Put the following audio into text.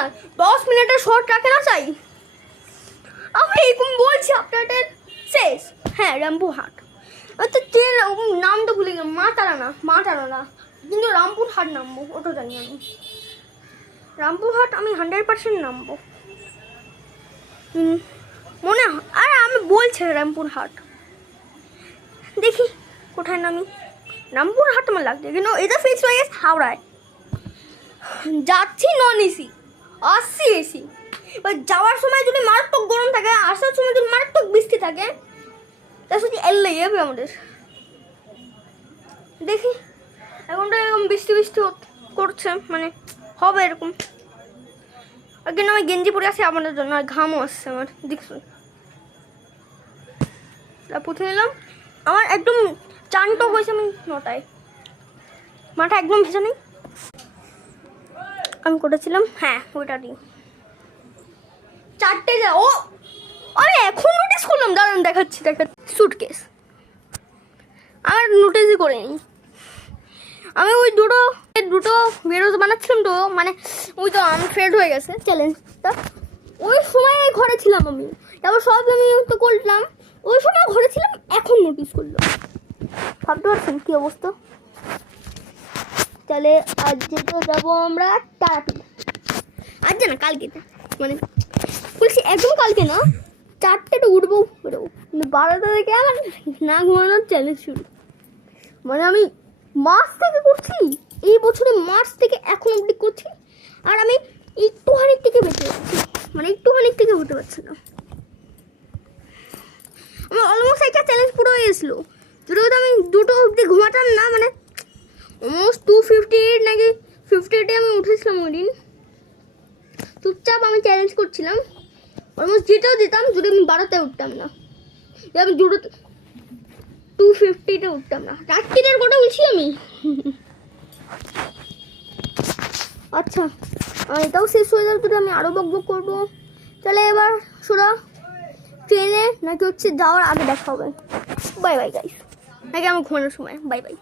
না 10 মিনিটের শর্ট রাখে না চাই। আমি এরকম বলছি আপনাদের শেষ। হ্যাঁ রামপুরহাট, আচ্ছা ট্রেন নামটা ভুলে গেলাম, মা তারা না, কিন্তু রামপুরহাট নামবো ওটা জানি আমি। রামপুরহাট আমি 100% নামবো মনে হয়। আর আমি বলছি রামপুরহাট, দেখি কোথায় নামি। রামপুরহাট আমার লাগছে, কিন্তু এটা ফিক্স হয়ে গেছে হাওড়ায়। যাচ্ছি নন এসি, আসছি এসি। এবার যাওয়ার সময় যদি মারাত্মক গরম থাকে, আসার সময় যদি মারাত্মক বৃষ্টি থাকে, তার সাথে এলে যাবে আমাদের। দেখি এখন তো এরকম বৃষ্টি করছে, মানে হবে এরকম। আর কিন্তু আমি গেঞ্জি পরে আসি আপনাদের জন্য, আর ঘামও আসছে আমার, দেখুন। পুঁথে নিলাম, আমার একদম চানটা হয়েছে আমি 9টায়, মাথা একদম ভেজা নেই। আমি করেছিলাম হ্যাঁ ওইটা দিই 4টে যা। ও আরে এখন নোটিস করলাম, দাঁড়ান দেখাচ্ছি সুটকেস। আর নোটিসই করিনি আমি। ওই দুটো ভিডিও বানাচ্ছিলাম তো, মানে ওই তো আমি ফেড হয়ে গেছে চ্যালেঞ্জটা। ওই সময় ঘরে ছিলাম আমি, তারপর সব আমি তো করলাম, ওই সময় ঘরে ছিলাম, এখন নোটিস করলাম। ভাবতে পারছেন কী অবস্থা। তাহলে আজ যেতে যাবো আমরা তারাপীঠ। আজ না কালকে, মানে বলছি একদম কালকে না, 4টেতে উঠবো বেরোবো, কিন্তু 12টা থেকে আমার না ঘুমানোর চ্যালেঞ্জ শুরু। মানে আমি মার্চ থেকে করছি, এই বছরে মার্চ থেকে এখন অবধি করছি, আর আমি একটুখানি থেকে বেঁচে যাচ্ছি, মানে একটুখানি থেকে হতে পারছি না। আমার অলমোস্ট একটা চ্যালেঞ্জ পুরো হয়ে গেছিলো, যদি আমি 2টো অবধি ঘুমাতাম না, মানে অলমোস্ট 258 নাকি 58 আমি উঠেছিলাম ওই দিন। চুপচাপ আমি চ্যালেঞ্জ করছিলাম, অলমোস্ট যেটাও যেতাম, যদি আমি 12টায় উঠতাম না, আমি 250-তে উঠতাম না। রাত্রিটার কথা বলছি আমি। আচ্ছা এটাও শেষ হয়ে যাবে, যদি আমি আরও বকবক করবো। তাহলে এবার সোজা ট্রেনে নাকি হচ্ছে যাওয়ার আগে দেখা হবে। বাই বাই গাইস, নাকি আমার ঘুমানোর সময়। Bye bye.